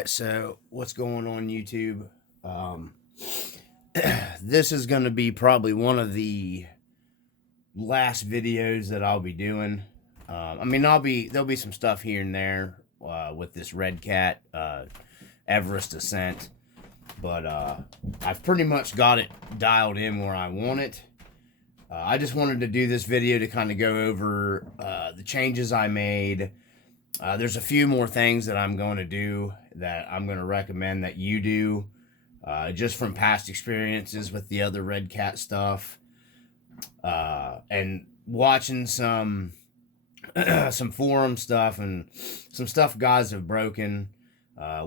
Alright, so what's going on YouTube? This is going to be probably one of the last videos that I'll be doing. There'll be some stuff here and there with this Redcat Everest Ascent, but I've pretty much got it dialed in where I want it. I just wanted to do this video to kind of go over the changes I made. There's a few more things that I'm going to do that I'm going to recommend that you do, just from past experiences with the other Redcat stuff, and watching some some forum stuff and some stuff guys have broken,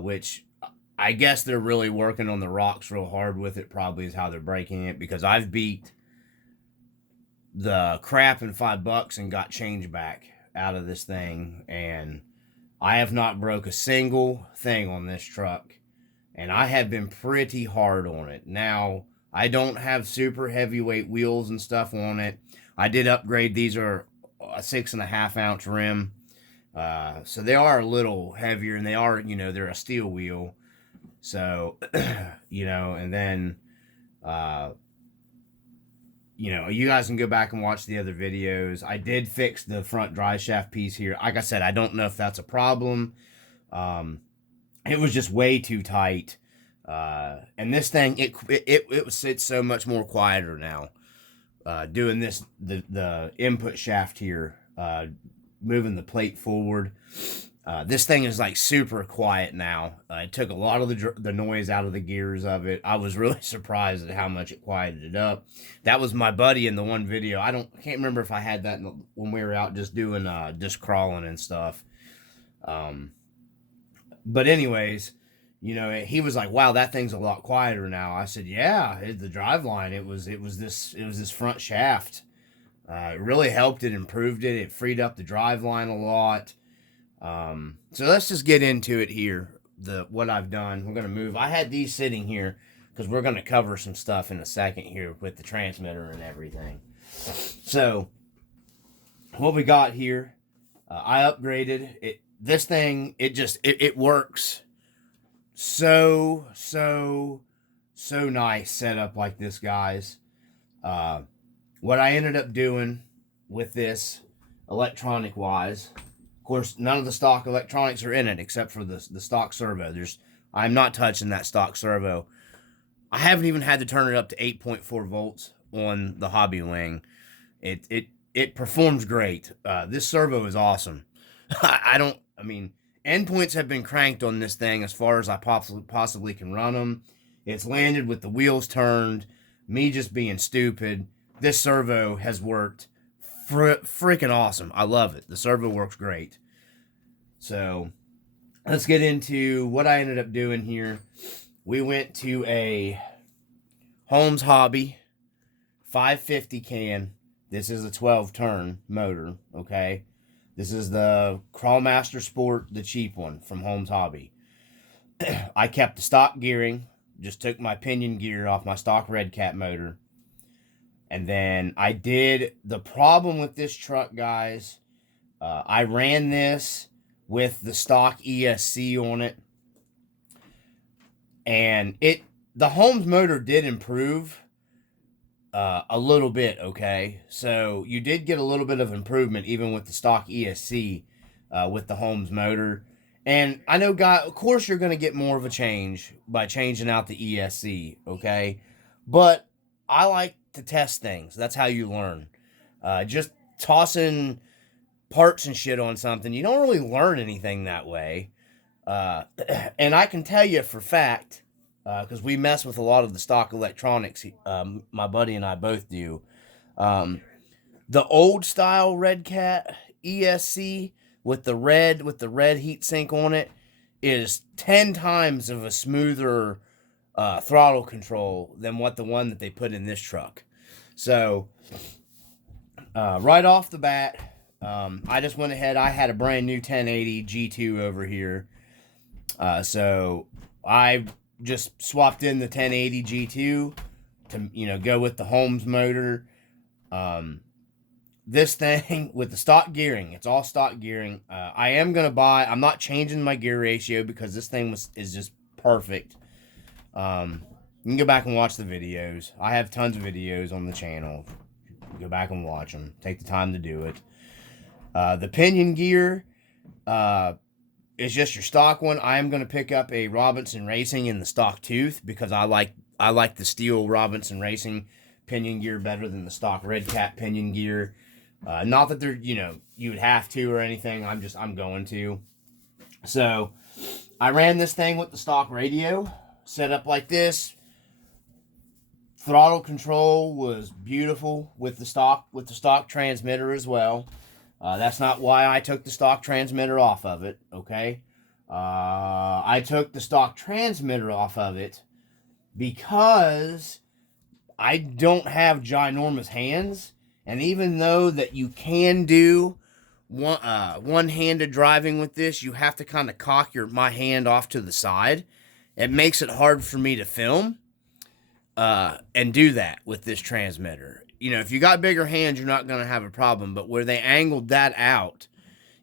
which I guess they're really working on the rocks real hard with it, probably is how they're breaking it, because I've beat the crap in $5 and got change back out of this thing, and I have not broke a single thing on this truck, and I have been pretty hard on it. Now, I don't have super heavyweight wheels and stuff on it. I did upgrade. These are a 6.5 ounce rim, so they are a little heavier, and they are, they're a steel wheel. So, and then, you guys can go back and watch the other videos. I did fix the front drive shaft piece here. Like I said, I don't know if that's a problem. It was just way too tight. And this thing, it's so much more quieter now. Doing this, the input shaft here, moving the plate forward. This thing is like super quiet now. It took a lot of the noise out of the gears of it. I was really surprised at how much it quieted it up. That was my buddy in the one video. I can't remember if I had that when we were out just doing just crawling and stuff. But anyways, he was like, "Wow, that thing's a lot quieter now." I said, "Yeah, the driveline. It was this front shaft. It really helped it, improved it. It freed up the driveline a lot." So let's just get into it here. What I've done. We're going to move. I had these sitting here because we're going to cover some stuff in a second here with the transmitter and everything. So what we got here, I upgraded it. This thing, it works so nice set up like this, guys. What I ended up doing with this electronic wise, of course, none of the stock electronics are in it except for the stock servo. I'm not touching that stock servo. I haven't even had to turn it up to 8.4 volts on the Hobby Wing. It performs great. This servo is awesome. Endpoints have been cranked on this thing as far as I possibly can run them. It's landed with the wheels turned. Me just being stupid. This servo has worked freaking awesome. I love it. The servo works great. So let's get into what I ended up doing here. We went to a Holmes Hobby 550 can. This is a 12 turn motor, okay? This is the Crawlmaster Sport, the cheap one from Holmes Hobby. I kept the stock gearing, just took my pinion gear off my stock Redcat motor. And then the problem with this truck, guys, I ran this with the stock ESC on it. And the Holmes motor did improve a little bit, okay? So you did get a little bit of improvement even with the stock ESC with the Holmes motor. And I know, guys, of course you're going to get more of a change by changing out the ESC, okay? But I like to test things. That's how you learn. Just tossing parts and shit on something, you don't really learn anything that way. And I can tell you for fact, because we mess with a lot of the stock electronics, my buddy and I both do. The old style Redcat ESC with the red heat sink on it is 10 times of a smoother throttle control than the one that they put in this truck. So right off the bat, I just went ahead. I had a brand new 1080 G2 over here, so I just swapped in the 1080 G2 to go with the Holmes motor. this thing with the stock gearing, it's all stock gearing. I am going to buy, I'm not changing my gear ratio because this thing is just perfect. You can go back and watch the videos. I have tons of videos on the channel. Go back and watch them. Take the time to do it. The pinion gear is just your stock one. I am going to pick up a Robinson Racing in the stock tooth because I like the steel Robinson Racing pinion gear better than the stock Redcat pinion gear. Not that they're, you would have to or anything. I'm going to. So I ran this thing with the stock radio set up like this. Throttle control was beautiful with the stock transmitter as well. That's not why I took the stock transmitter off of it, okay? I took the stock transmitter off of it because I don't have ginormous hands, and even though that you can do one-handed driving with this, you have to kind of cock my hand off to the side. It makes it hard for me to film and do that with this transmitter. If you got bigger hands, you're not going to have a problem. But where they angled that out,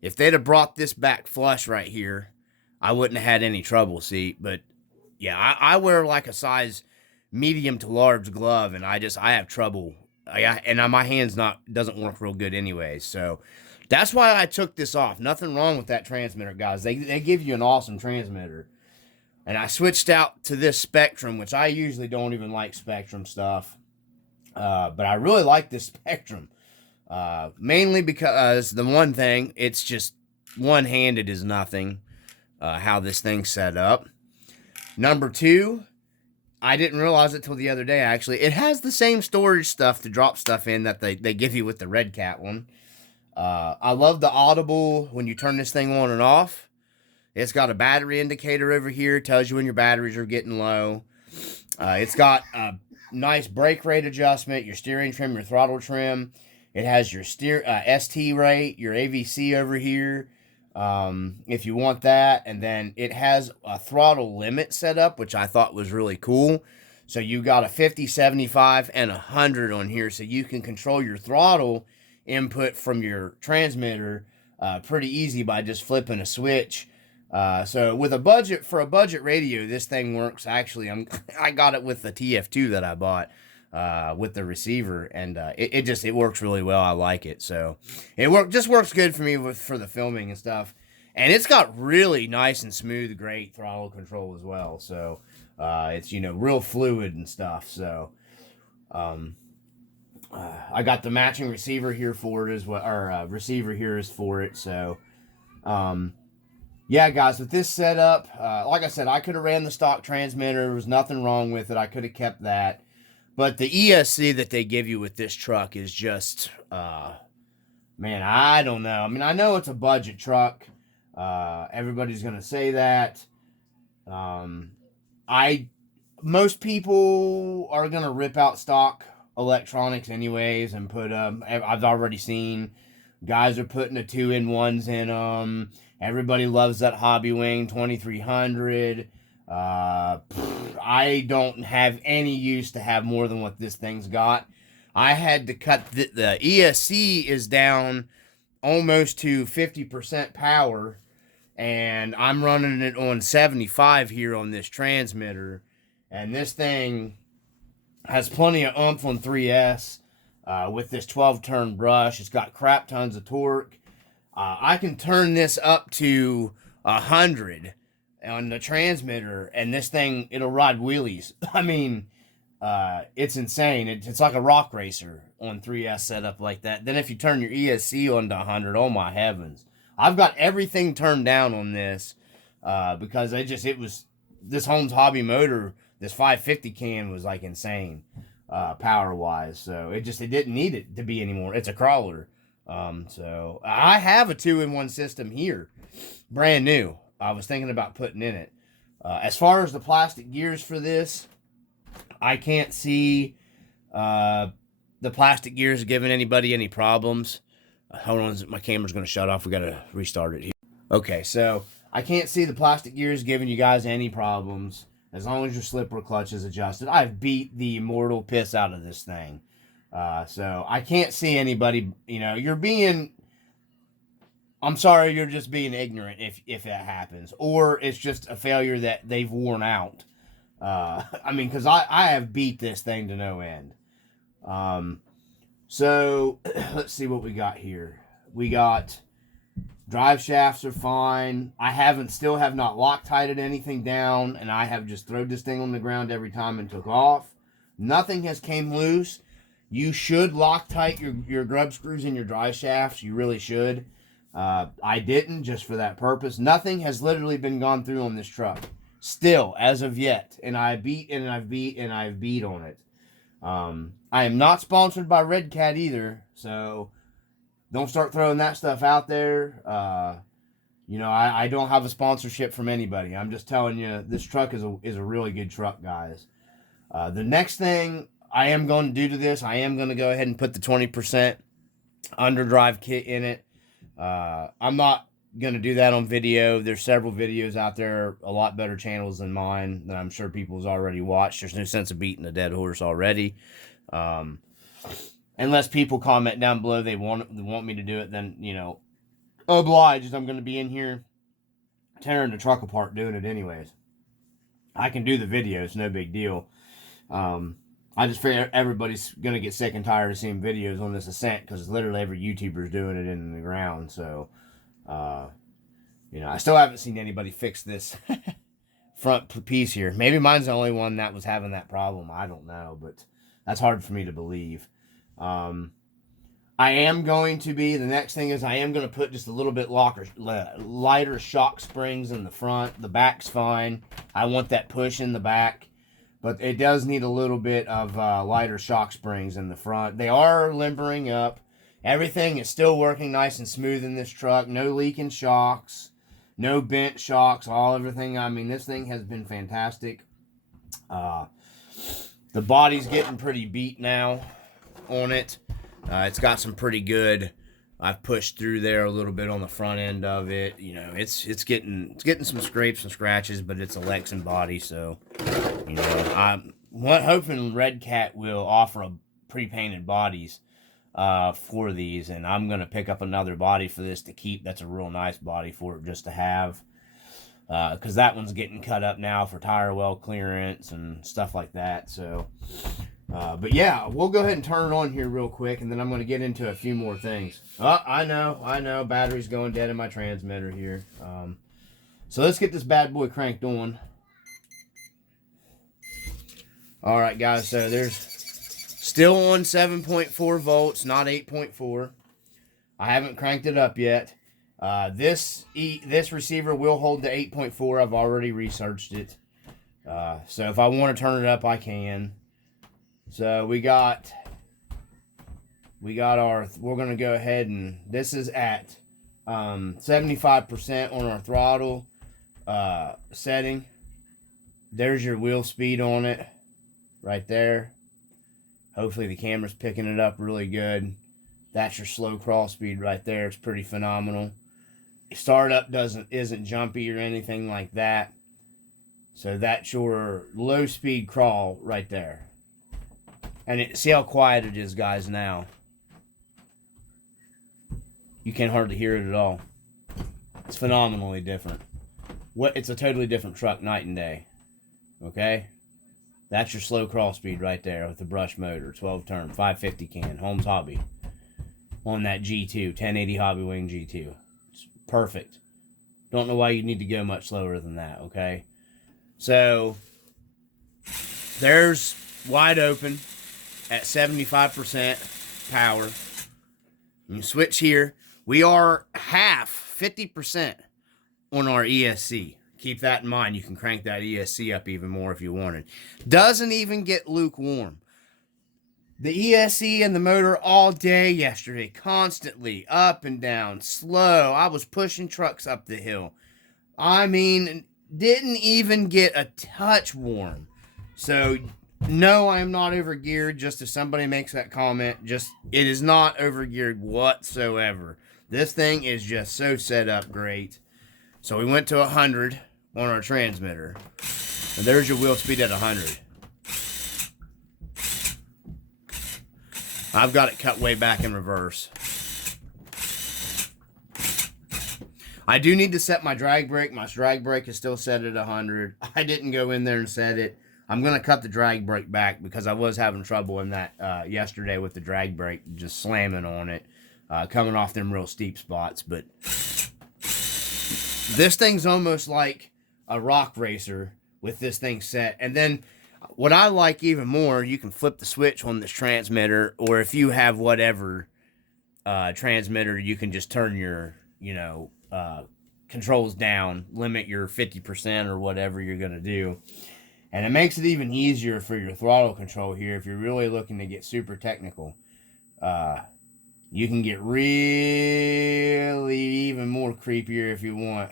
if they'd have brought this back flush right here, I wouldn't have had any trouble, see? But, yeah, I wear like a size medium to large glove, and I have trouble. And my hands doesn't work real good anyway. So that's why I took this off. Nothing wrong with that transmitter, guys. They give you an awesome transmitter. And I switched out to this Spectrum, which I usually don't even like Spectrum stuff. But I really like this Spectrum. Mainly because the one thing, it's just one-handed is nothing. How this thing's set up. Number two, I didn't realize it till the other day, actually. It has the same storage stuff to drop stuff in that they give you with the Redcat one. I love the audible when you turn this thing on and off. It's got a battery indicator over here. Tells you when your batteries are getting low. It's got a nice brake rate adjustment, your steering trim, your throttle trim. It has your ST rate, your AVC over here, if you want that. And then it has a throttle limit set up, which I thought was really cool. So you got a 50, 75, and 100 on here. So you can control your throttle input from your transmitter pretty easy by just flipping a switch. So with a budget radio, this thing works. Actually, I got it with the TF2 that I bought with the receiver, and it works really well. I like it. So it just works good for me for the filming and stuff. And it's got really nice and smooth, great throttle control as well. So it's real fluid and stuff. So I got the matching receiver here for it as well, or receiver here is for it. So yeah, guys, with this setup, like I said, I could have ran the stock transmitter. There was nothing wrong with it. I could have kept that. But the ESC that they give you with this truck is just, man, I don't know. I mean, I know it's a budget truck. Everybody's going to say that. Most people are going to rip out stock electronics anyways and put I've already seen guys are putting the 2-in-1s in them. Everybody loves that Hobby Wing 2300. I don't have any use to have more than what this thing's got. I had to cut the ESC is down almost to 50% power, and I'm running it on 75 here on this transmitter, and this thing has plenty of oomph on 3S with this 12-turn brush. It's got crap tons of torque. I can turn this up to 100 on the transmitter, and this thing, it'll ride wheelies. I mean, it's insane. It's like a rock racer on 3S setup like that. Then if you turn your ESC on to 100, oh my heavens. I've got everything turned down on this because this Holmes Hobby motor, this 550 can was like insane power-wise. So it didn't need it to be anymore. It's a crawler. So I have a 2-in-1 system here, brand new. I was thinking about putting in it. As far as the plastic gears for this, I can't see the plastic gears giving anybody any problems. Hold on, my camera's going to shut off. We got to restart it here. Okay, so I can't see the plastic gears giving you guys any problems as long as your slipper clutch is adjusted. I've beat the immortal piss out of this thing. So I can't see anybody, you know, I'm sorry, you're just being ignorant if that happens. Or it's just a failure that they've worn out. I mean, because I have beat this thing to no end. So let's see what we got here. We got drive shafts are fine. I still have not Loctited anything down, and I have just thrown this thing on the ground every time and took off. Nothing has came loose. You should Loctite your grub screws in your drive shafts. You really should. I didn't, just for that purpose. Nothing has literally been gone through on this truck. Still, as of yet. And I've beat on it. I am not sponsored by Redcat either, so don't start throwing that stuff out there. You know, I don't have a sponsorship from anybody. I'm just telling you, this truck is a really good truck, guys. The next thing I am going to do to this, I am going to go ahead and put the 20% underdrive kit in it. I'm not going to do that on video. There's several videos out there, a lot better channels than mine that I'm sure people's already watched. There's no sense of beating a dead horse already. Unless people comment down below they want me to do it, then, you know, obliged. I'm going to be in here tearing the truck apart doing it anyways. I can do the videos, no big deal. I just figure everybody's going to get sick and tired of seeing videos on this Ascent because literally every YouTuber's doing it in the ground. So, you know, I still haven't seen anybody fix this front piece here. Maybe mine's the only one that was having that problem. I don't know, but that's hard for me to believe. I am going to be, the next thing is I am going to put just a little bit lighter shock springs in the front. The back's fine. I want that push in the back. But it does need a little bit of lighter shock springs in the front. They are limbering up. Everything is still working nice and smooth in this truck. No leaking shocks. No bent shocks. Everything. I mean, this thing has been fantastic. The body's getting pretty beat now on it. It's got some pretty good. I've pushed through there a little bit on the front end of it. You know, it's getting some scrapes and scratches, but it's a Lexan body, so you know, I'm hoping Redcat will offer a pre-painted bodies for these, and I'm gonna pick up another body for this to keep. That's a real nice body for it just to have, because that one's getting cut up now for tire well clearance and stuff like that. So. But yeah, we'll go ahead and turn it on here real quick, and then I'm going to get into a few more things. Oh, I know, battery's going dead in my transmitter here. So let's get this bad boy cranked on. Alright guys, so there's still on 7.4 volts, not 8.4. I haven't cranked it up yet. This receiver will hold the 8.4. I've already researched it. So if I want to turn it up, I can. So we're going to go ahead and, this is at 75% on our throttle setting. There's your wheel speed on it, right there. Hopefully the camera's picking it up really good. That's your slow crawl speed right there. It's pretty phenomenal. Startup isn't jumpy or anything like that. So that's your low speed crawl right there. And see how quiet it is, guys, now. You can't hardly hear it at all. It's phenomenally different. It's a totally different truck night and day. Okay? That's your slow crawl speed right there with the brush motor, 12 turn, 550 can, Holmes Hobby. On that G2, 1080 Hobby Wing G2. It's perfect. Don't know why you need to go much slower than that, okay? So, there's wide open at 75% power. You switch here. We are 50% on our ESC. Keep that in mind. You can crank that ESC up even more if you wanted. Doesn't even get lukewarm. The ESC and the motor all day yesterday, constantly up and down, slow. I was pushing trucks up the hill. I mean, didn't even get a touch warm. So, no, I am not overgeared. Just if somebody makes that comment, it is not overgeared whatsoever. This thing is just so set up great. So we went to 100 on our transmitter. And there's your wheel speed at 100. I've got it cut way back in reverse. I do need to set my drag brake. My drag brake is still set at 100. I didn't go in there and set it. I'm going to cut the drag brake back because I was having trouble in that yesterday with the drag brake, just slamming on it, coming off them real steep spots. But this thing's almost like a rock racer with this thing set. And then what I like even more, you can flip the switch on this transmitter, or if you have whatever transmitter, you can just turn your, controls down, limit your 50% or whatever you're going to do. And it makes it even easier for your throttle control here if you're really looking to get super technical. You can get really even more creepier if you want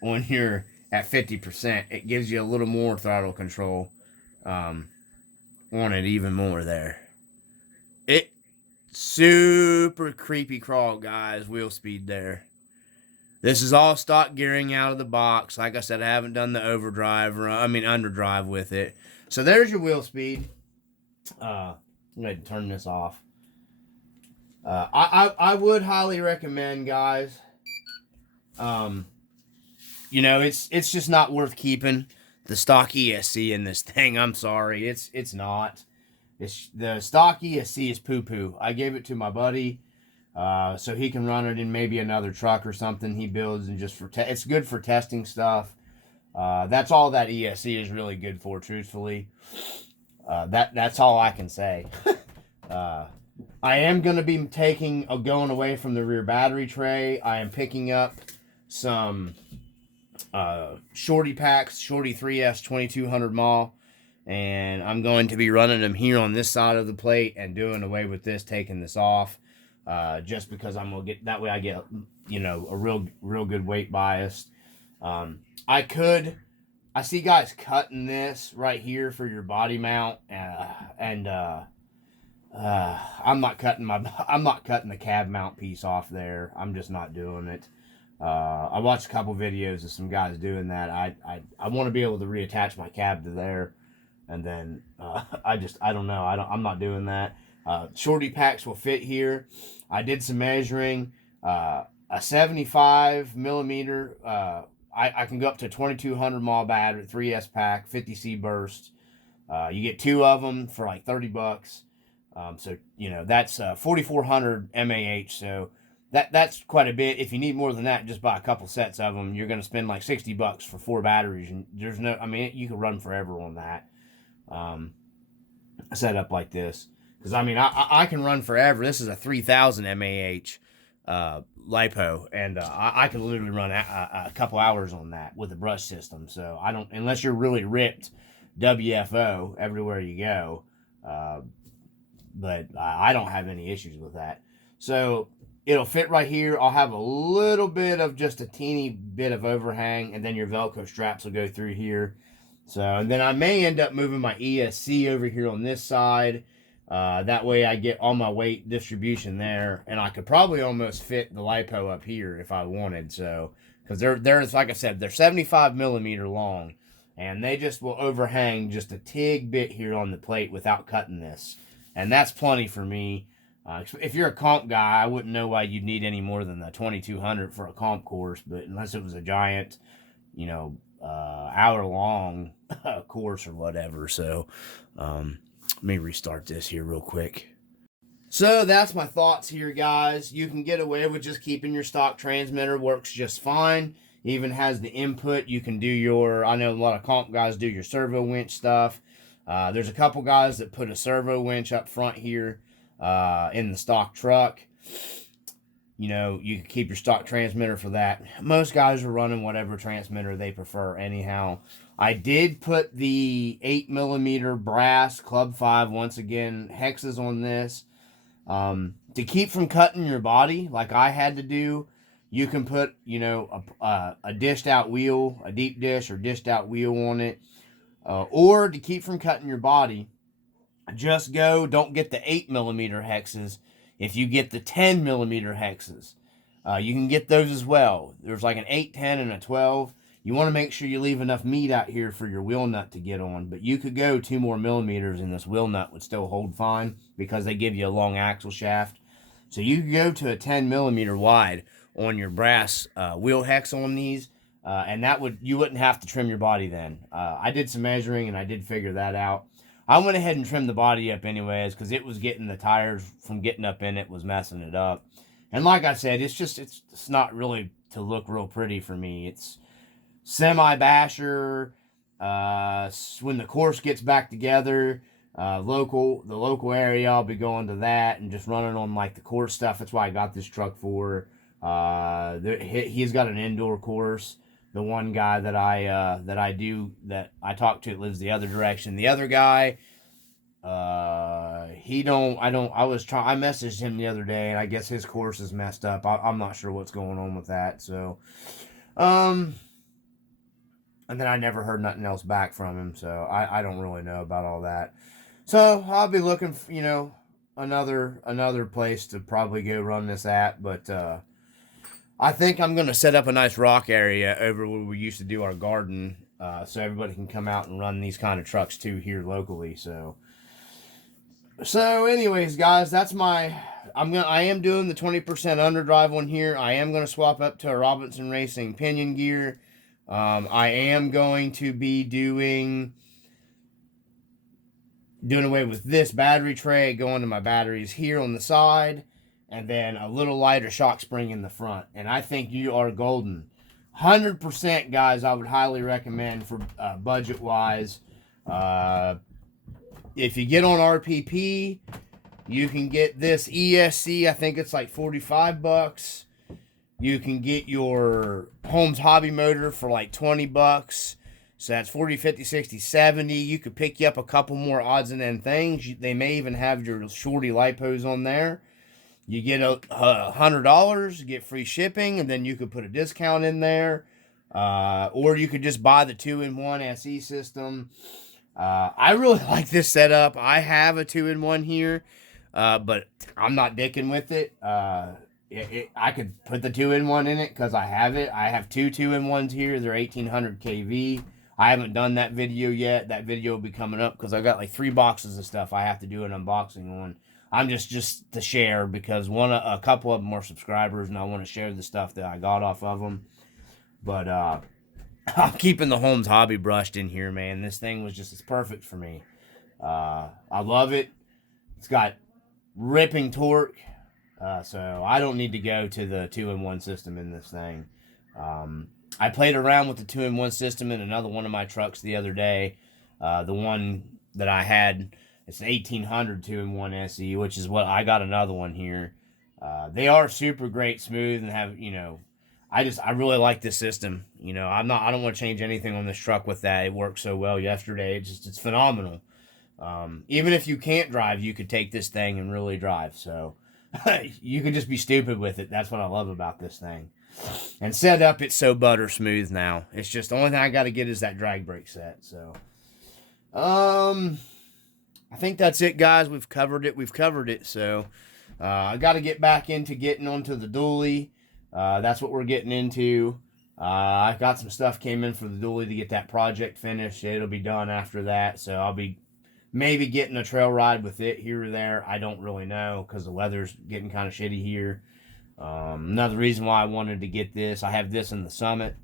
when you're at 50%. It gives you a little more throttle control on it even more there. It super creepy crawl, guys, wheel speed there. This is all stock gearing out of the box. Like I said, I haven't done the underdrive with it. So there's your wheel speed. I'm going to turn this off. I would highly recommend, guys. It's just not worth keeping the stock ESC in this thing. I'm sorry, it's not. The stock ESC is poo-poo. I gave it to my buddy. So he can run it in maybe another truck or something he builds, and just it's good for testing stuff. That's all that ESC is really good for, truthfully. That's all I can say. I am going to be going away from the rear battery tray. I am picking up some shorty packs, shorty 3S 2200 mile, and I'm going to be running them here on this side of the plate and doing away with this, taking this off. Just because I'm gonna get that way, I get a real good weight bias. I see guys cutting this right here for your body mount, and I'm not cutting the cab mount piece off there. I'm just not doing it. I watched a couple videos of some guys doing that. I want to be able to reattach my cab to there, and then I don't know. I'm not doing that. Shorty packs will fit here. I did some measuring. A 75 millimeter. I can go up to 2200 mile battery, 3S pack, 50C burst. You get two of them for like $30. So that's 4400 mAh. So that's quite a bit. If you need more than that, just buy a couple sets of them. You're going to spend like $60 for 4 batteries, and you can run forever on that. Set up like this. Because, I can run forever. This is a 3000 mAh LiPo, and I can literally run a couple hours on that with a brush system. So, unless you're really ripped WFO everywhere you go, but I don't have any issues with that. So, it'll fit right here. I'll have a little bit of just a teeny bit of overhang, and then your Velcro straps will go through here. So, and then I may end up moving my ESC over here on this side. That way I get all my weight distribution there, and I could probably almost fit the LiPo up here if I wanted. So, because they're like I said, they're 75 millimeter long, and they just will overhang just a tig bit here on the plate without cutting this, and that's plenty for me. If you're a comp guy, I wouldn't know why you'd need any more than the 2200 for a comp course, but unless it was a giant, hour-long course or whatever. So, let me restart this here real quick. So that's my thoughts here, guys. You can get away with just keeping your stock transmitter. Works just fine. Even has the input. You can do I know a lot of comp guys do your servo winch stuff. There's a couple guys that put a servo winch up front here in the stock truck. You can keep your stock transmitter for that. Most guys are running whatever transmitter they prefer anyhow. I did put the 8mm brass Club 5, once again, hexes on this. To keep from cutting your body, like I had to do, you can put, a dished out wheel, a deep dish or dished out wheel on it. Or to keep from cutting your body, don't get the 8mm hexes. If you get the 10mm hexes, you can get those as well. There's like an 8, 10, and a 12. you want to make sure you leave enough meat out here for your wheel nut to get on. But you could go 2 more millimeters and this wheel nut would still hold fine because they give you a long axle shaft. So you could go to a 10 millimeter wide on your brass wheel hex on these, and that would, you wouldn't have to trim your body then. I did some measuring and I did figure that out. I went ahead and trimmed the body up anyways because it was getting the tires from getting up in it was messing it up. And like I said, it's not really to look real pretty for me. It's semi-basher. When the course gets back together, the local area, I'll be going to that and just running on like the course stuff. That's why I got this truck for. He's got an indoor course. The one guy that I talked to lives the other direction. The other guy, I messaged him the other day and I guess his course is messed up. I'm not sure what's going on with that. So, and then I never heard nothing else back from him. So I don't really know about all that. So I'll be looking for, another place to probably go run this at. But, I think I'm going to set up a nice rock area over where we used to do our garden, so everybody can come out and run these kind of trucks too here locally. So anyways, guys, that's I am doing the 20% underdrive one here. I am going to swap up to a Robinson Racing pinion gear. I am going to be doing away with this battery tray, going to my batteries here on the side, and then a little lighter shock spring in the front. And I think you are golden. 100%, guys, I would highly recommend for budget-wise. If you get on RPP, you can get this ESC. I think it's like $45. You can get your Holmes hobby motor for like $20. So that's 40, 50, 60, 70. You could pick you up a couple more odds and end things. They may even have your shorty lipos on there. You get $100, get free shipping, and then you could put a discount in there. Or you could just buy the 2-in-1 SE system. I really like this setup. I have a 2-in-1 here, but I'm not dicking with it. I could put the 2-in-1 in it because I have it. I have 2-in-1s here. They're 1800 kV. I haven't done that video yet. That video will be coming up because I got like 3 boxes of stuff I have to do an unboxing on. I'm just to share because a couple of them are subscribers and I want to share the stuff that I got off of them. But I'm keeping the Holmes hobby brushed in here, man. This thing it's perfect for me. I love it. It's got ripping torque. So I don't need to go to the 2-in-1 system in this thing. I played around with the 2-in-1 system in another one of my trucks the other day. The one that I had, it's an 1800 2-in-1 SE, which is what I got another one here. They are super great, smooth, and have, I really like this system. I don't want to change anything on this truck with that. It worked so well yesterday. It's phenomenal. Even if you can't drive, you could take this thing and really drive. So you can just be stupid with it. That's what I love about this thing. And set up, it's so butter smooth now. It's just the only thing I got to get is that drag brake set. So, I think that's it, guys. We've covered it. So, I got to get back into getting onto the dually. That's what we're getting into. I got some stuff came in for the dually to get that project finished. It'll be done after that. So I'll be maybe getting a trail ride with it here or there. I don't really know because the weather's getting kind of shitty here. Another reason why I wanted to get this, I have this in the Summit.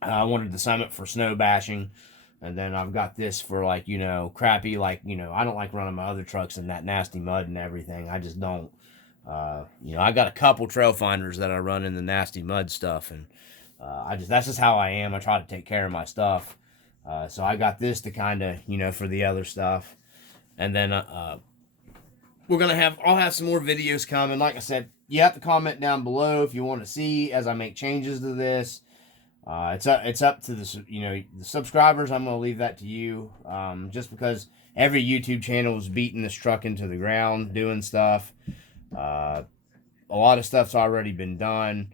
I wanted the Summit for snow bashing. And then I've got this for crappy, I don't like running my other trucks in that nasty mud and everything. I just don't. I got a couple trail finders that I run in the nasty mud stuff. And that's just how I am. I try to take care of my stuff. So I got this to kind of, for the other stuff. And then I'll have some more videos coming. Like I said, you have to comment down below if you want to see as I make changes to this. It's up to the subscribers. I'm going to leave that to you. Just because every YouTube channel is beating this truck into the ground, doing stuff. A lot of stuff's already been done.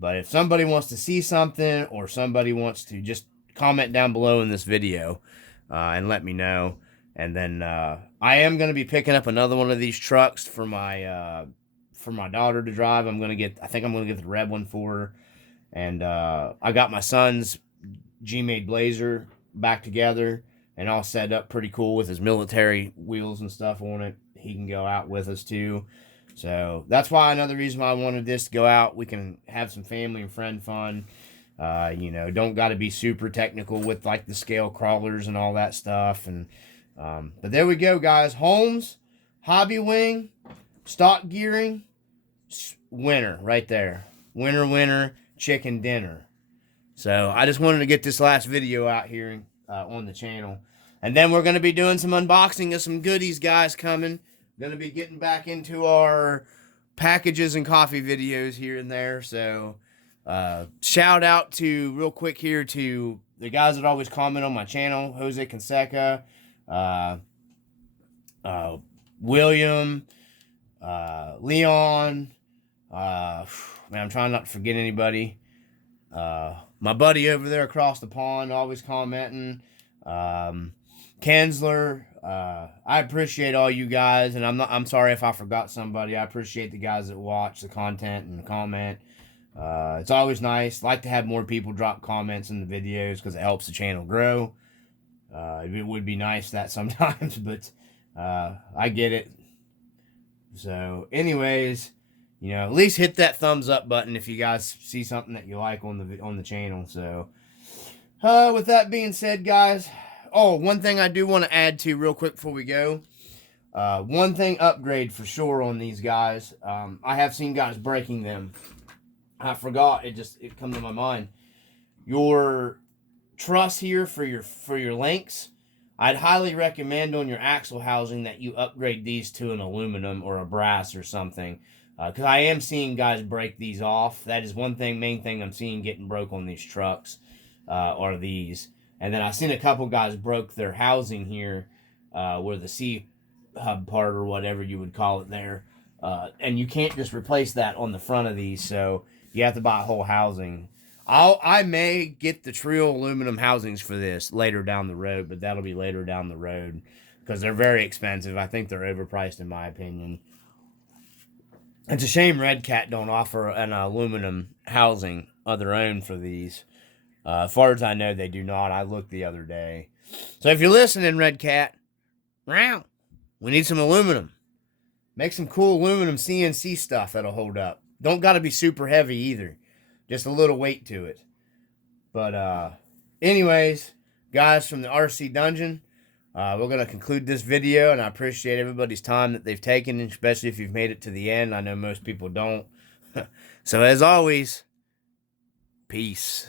But if somebody wants to see something or somebody wants to just comment down below in this video and let me know. And then I am going to be picking up another one of these trucks for my daughter to drive. I think I'm going to get the red one for her. And I got my son's G-Made Blazer back together and all set up pretty cool with his military wheels and stuff on it. He can go out with us too. So that's why another reason why I wanted this to go out. We can have some family and friend fun. You know, don't got to be super technical with like the scale crawlers and all that stuff. And but there we go, guys. Holmes, Hobby Wing, stock gearing, winner right there. Winner, winner, chicken dinner. So I just wanted to get this last video out here on the channel. And then we're going to be doing some unboxing of some goodies, guys, coming. Going to be getting back into our packages and coffee videos here and there. So shout out to, real quick here, to the guys that always comment on my channel. Jose Canseca, William, Leon. Man, I'm trying not to forget anybody. My buddy over there across the pond always commenting. Kensler, I appreciate all you guys, and I'm sorry if I forgot somebody. I appreciate the guys that watch the content and comment. It's always nice. Like to have more people drop comments in the videos because it helps the channel grow. It would be nice that sometimes, but I get it. So, anyways, you know, at least hit that thumbs up button if you guys see something that you like on the channel. So, with that being said, guys, oh, one thing I do want to add to real quick before we go. One thing upgrade for sure on these guys. I have seen guys breaking them. I forgot. It come to my mind. Your truss here for your links, I'd highly recommend on your axle housing that you upgrade these to an aluminum or a brass or something. Because I am seeing guys break these off. That is main thing I'm seeing getting broke on these trucks, are these. And then I've seen a couple guys broke their housing here, where the C-hub part or whatever you would call it there. And you can't just replace that on the front of these, so you have to buy a whole housing. I may get the Trio aluminum housings for this later down the road, but that'll be later down the road because they're very expensive. I think they're overpriced in my opinion. It's a shame Redcat don't offer an aluminum housing of their own for these. As far as I know, they do not. I looked the other day. So if you're listening, Redcat, we need some aluminum. Make some cool aluminum CNC stuff that'll hold up. Don't got to be super heavy either. Just a little weight to it. But anyways, guys from the RC Dungeon, we're going to conclude this video, and I appreciate everybody's time that they've taken, especially if you've made it to the end. I know most people don't. So as always, peace.